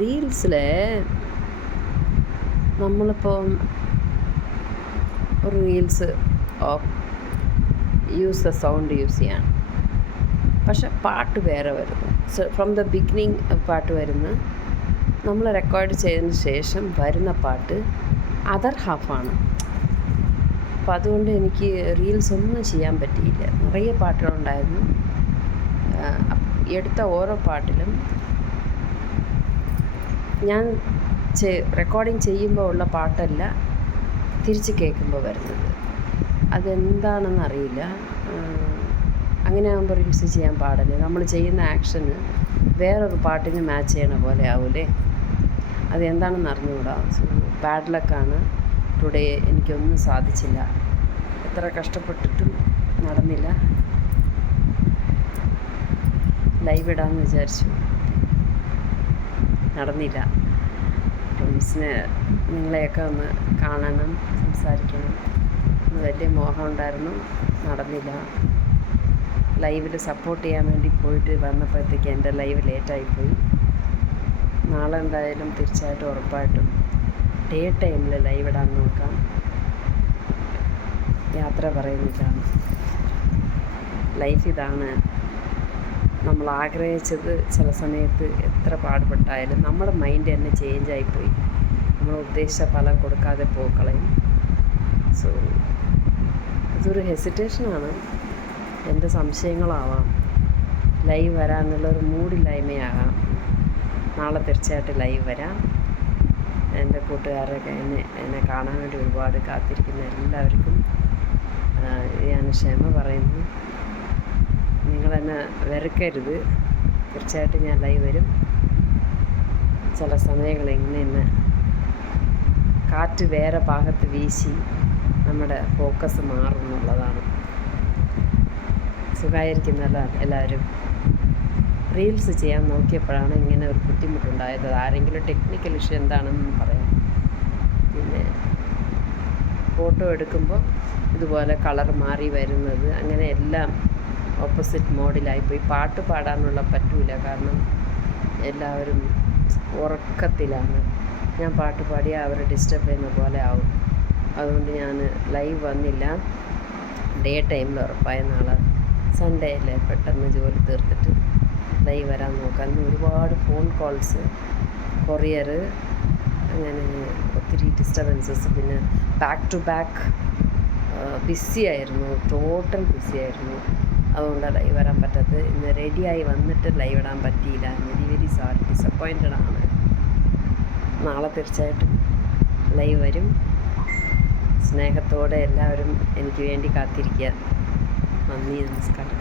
റീൽസിൽ നമ്മളിപ്പോൾ ഒരു reels use the sound use ചെയ്യാണ്, പക്ഷെ പാട്ട് വേറെ വരുന്നു. ഫ്രം ദ ബിഗിനിങ് പാട്ട് വരുന്നു, നമ്മൾ റെക്കോർഡ് ചെയ്തതിന് ശേഷം വരുന്ന പാട്ട് അതർ ഹാഫാണ്. അപ്പം അതുകൊണ്ട് എനിക്ക് റീൽസ് ഒന്നും ചെയ്യാൻ പറ്റിയില്ല. നിറയെ പാട്ടുകളുണ്ടായിരുന്നു. എടുത്ത ഓരോ പാട്ടിലും ഞാൻ റെക്കോർഡിങ് ചെയ്യുമ്പോൾ ഉള്ള പാട്ടല്ല തിരിച്ച് കേൾക്കുമ്പോൾ വരുന്നത്. അതെന്താണെന്നറിയില്ല. അങ്ങനെ ആകുമ്പോൾ റീൽസ് ചെയ്യാൻ പാടില്ല. നമ്മൾ ചെയ്യുന്ന ആക്ഷന് വേറൊരു പാട്ടിന് മാച്ച് ചെയ്യണ പോലെ ആവൂലേ? അതെന്താണെന്ന് അറിഞ്ഞുകൂടാ. ബാഡ് ലക്കാണ്. ടുഡേ എനിക്കൊന്നും സാധിച്ചില്ല. എത്ര കഷ്ടപ്പെട്ടിട്ടും നടന്നില്ല. ലൈവ് ഇടാമെന്ന് വിചാരിച്ചു, നടന്നില്ല. ഫ്രണ്ട്സിന് നിങ്ങളെയൊക്കെ ഒന്ന് കാണണം, സംസാരിക്കണം എന്ന് വലിയ മോഹമുണ്ടായിരുന്നു. നടന്നില്ല. ലൈവിൽ സപ്പോർട്ട് ചെയ്യാൻ വേണ്ടി പോയിട്ട് വന്നപ്പോഴത്തേക്ക് എൻ്റെ ലൈവ് ലേറ്റായിപ്പോയി. നാളെ എന്തായാലും തീർച്ചയായിട്ടും ഉറപ്പായിട്ടും ഡേ ടൈമിൽ ലൈവ് ഇടാൻ നോക്കാം. യാത്ര പറയുന്നില്ലാണ്. ലൈഫ് ഇതാണ്. നമ്മൾ ആഗ്രഹിച്ചത് ചില സമയത്ത് എത്ര പാടുപെട്ടായാലും നമ്മുടെ മൈൻഡ് തന്നെ ചേഞ്ചായിപ്പോയി. നമ്മൾ ഉദ്ദേശിച്ച ഫലം കൊടുക്കാതെ പോക്കളയും. സോ ഇതൊരു ഹെസിറ്റേഷനാണ്. എൻ്റെ സംശയങ്ങളാവാം, ലൈവ് വരാനുള്ളൊരു മൂഡില്ലായ്മയാകാം. നാളെ തീർച്ചയായിട്ടും ലൈവ് വരാം. എൻ്റെ കൂട്ടുകാരൊക്കെ എന്നെ കാണാൻ വേണ്ടി ഒരുപാട് കാത്തിരിക്കുന്ന എല്ലാവർക്കും ഞാൻ ക്ഷമ പറയുന്നു. നിങ്ങളെന്നെ വെറുക്കരുത്. തീർച്ചയായിട്ടും ഞാൻ ലൈവ് വരും. ചില സമയങ്ങൾ ഇങ്ങനെ കാറ്റ് വേറെ ഭാഗത്ത് വീശി നമ്മുടെ ഫോക്കസ് മാറും എന്നുള്ളതാണ്. സുഖമായിരിക്കുന്നല്ല എല്ലാവരും. റീൽസ് ചെയ്യാൻ നോക്കിയപ്പോഴാണ് ഇങ്ങനെ ഒരു ബുദ്ധിമുട്ടുണ്ടായത്. ആരെങ്കിലും ടെക്നിക്കൽ ഇഷ്യൂ എന്താണെന്ന് പറയാം. പിന്നെ ഫോട്ടോ എടുക്കുമ്പോൾ ഇതുപോലെ കളർ മാറി വരുന്നത്, അങ്ങനെ എല്ലാം ഓപ്പോസിറ്റ് മോഡിലായിപ്പോയി. പാട്ട് പാടാനുള്ള പറ്റൂല, കാരണം എല്ലാവരും ഉറക്കത്തിലാണ്. ഞാൻ പാട്ട് പാടിയാൽ അവർ ഡിസ്റ്റർബ് ചെയ്യുന്ന പോലെ ആവും. അതുകൊണ്ട് ഞാൻ ലൈവ് വന്നില്ല. ഡേ ടൈമിൽ ഉറപ്പായ നാളെ സൺഡേ അല്ലേ, പെട്ടെന്ന് ജോലി തീർത്തിട്ട് ലൈവ് വരാൻ നോക്കാം. ഒരുപാട് ഫോൺ കോൾസ്, കൊറിയർ, അങ്ങനെ ഒത്തിരി ഡിസ്റ്റർബൻസസ്. പിന്നെ ബാക്ക് ടു ബാക്ക് ബിസി ആയിരുന്നു, ടോട്ടൽ ബിസി ആയിരുന്നു. അതുകൊണ്ടാണ് ലൈവ് വരാൻ പറ്റാത്തത്. ഇന്ന് റെഡിയായി വന്നിട്ട് ലൈവ് ഇടാൻ പറ്റിയില്ല. വെരി വെരി സോറി, ഡിസപ്പോയിൻറ്റഡ് ആണ്. നാളെ തീർച്ചയായിട്ടും ലൈവ് വരും. സ്നേഹത്തോടെ എല്ലാവരും എനിക്ക് വേണ്ടി കാത്തിരിക്കുക. നന്ദി, നമസ്കാരം.